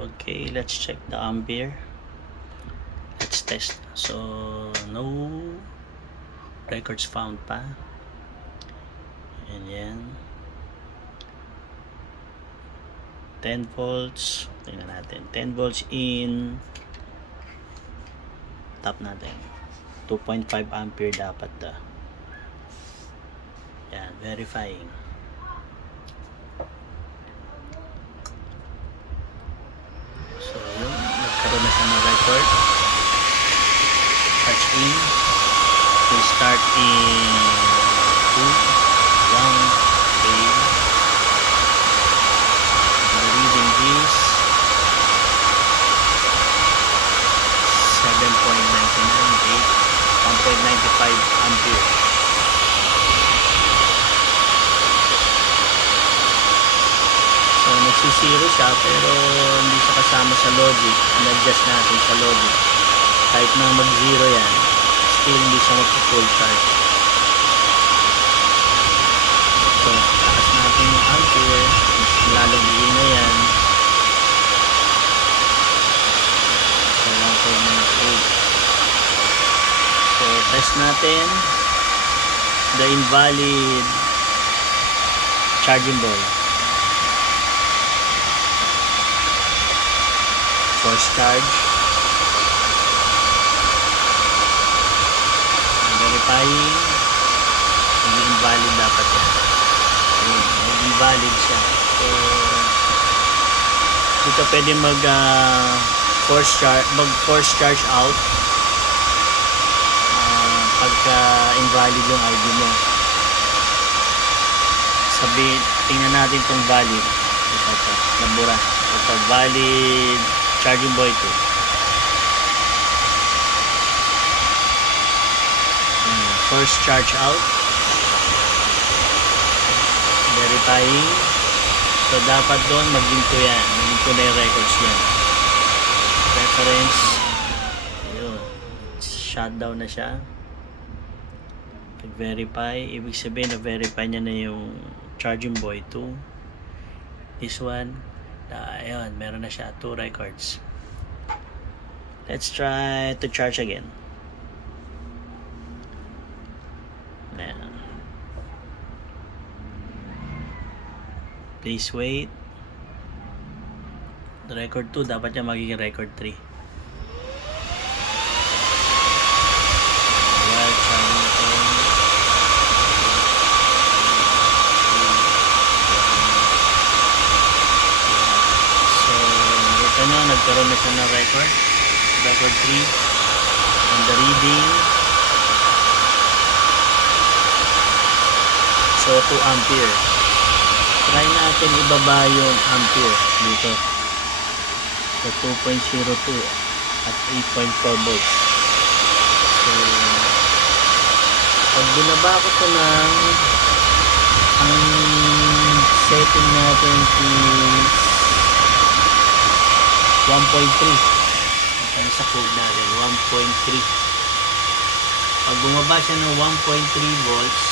Okay, let's check the ampere. Let's test. So no records found pa. And yan, 10 volts. Tingnan natin, 10 volts in, tap natin, 2.5 ampere dapat yan, verifying. So yun, nagkaroon na siya ng record. Touch in, we start in 2, 1, 8. The reading is 7.99, 1.95 ampere. So nagsisiro siya pero hindi siya kasama sa logic. In-adjust natin sa logic. Kahit na mag-zero yan, still hindi siya mag-full charge. So taas natin yung ampere, mas lalong iina yan. So 1.98. So test natin the invalid charging ball. Force charge. Verifying. Hindi invalid dapat yan. Invalid siya. So dito pwede mag force charge out pagka invalid yung ID mo. Tingnan natin itong valid. Ito nabura. Ito valid charging boy 2. Force charge out. Verifying. So dapat doon mag-into yan. Mag-into na yung records yan. Reference. Ayun. Shutdown na siya. Pag-verify, ibig sabihin na-verify niya na yung charging boy 2. This one, ayun, meron na siya 2 records. Let's try to charge again. Ayan. Please wait. The record 2 dapat niya magiging record 3. Nagkaroon na siya ng record 3, and the reading, so 2 ampere. Try natin ibaba yung ampere dito sa 2.02 at 8.4 volts. So pag binaba ko ito ng, ang setting natin is 1.3. Ano sa code natin? 1.3. Pag bumaba siya ng 1.3 volts,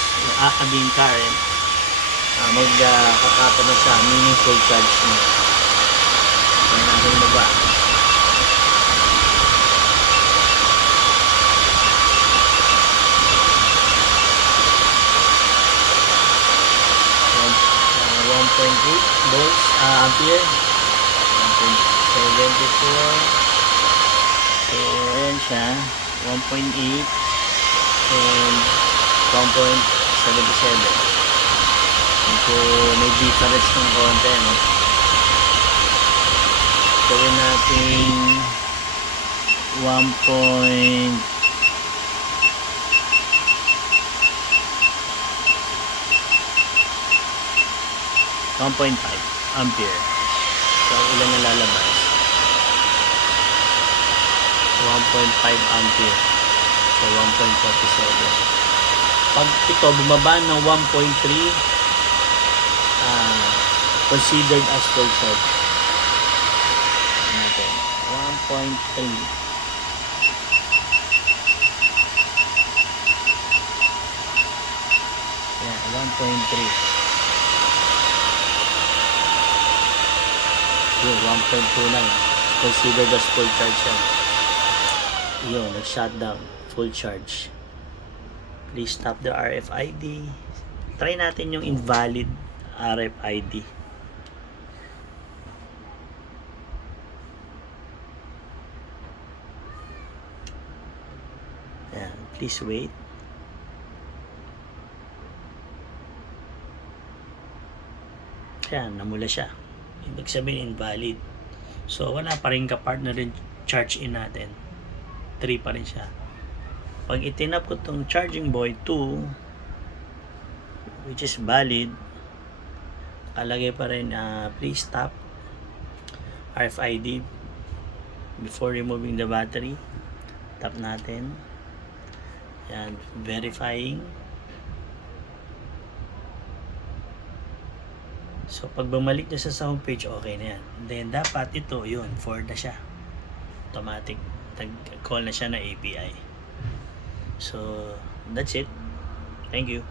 yung current, magkakata na sa meaningful charge na. Kaya natin baba. So, 1.8 volts, ampere. 1.74. So ayan siya, 1.8 and 1.77. So may difference ng konti, no? Gawin natin 1.5 ampere. So ilan na lalabas? 1.5 ampere. So 1.47. Pag ito bumaba ng 1.3, considered as full charge. Natin 1.3. Yan, 1.3. Yun, 1.29. Considered as full charge yan. Yun, nag-shutdown. Full charge. Please stop the RFID. Try natin yung invalid RFID. Ayan, please wait. Ayan, namula siya. Ibig sabihin invalid. So, wala pa rin ka-partner din charge in natin. 3 pa rin siya. Pag itinap ko tong Charging Boy 2, which is valid, alagay pa rin, please stop RFID before removing the battery. Tap natin. Yan, verifying. So, pag bumalik niya sa homepage, okay na yan. Then, dapat ito, yun, forward na siya. Automatic. Call na siya na API. So, that's it. Thank you.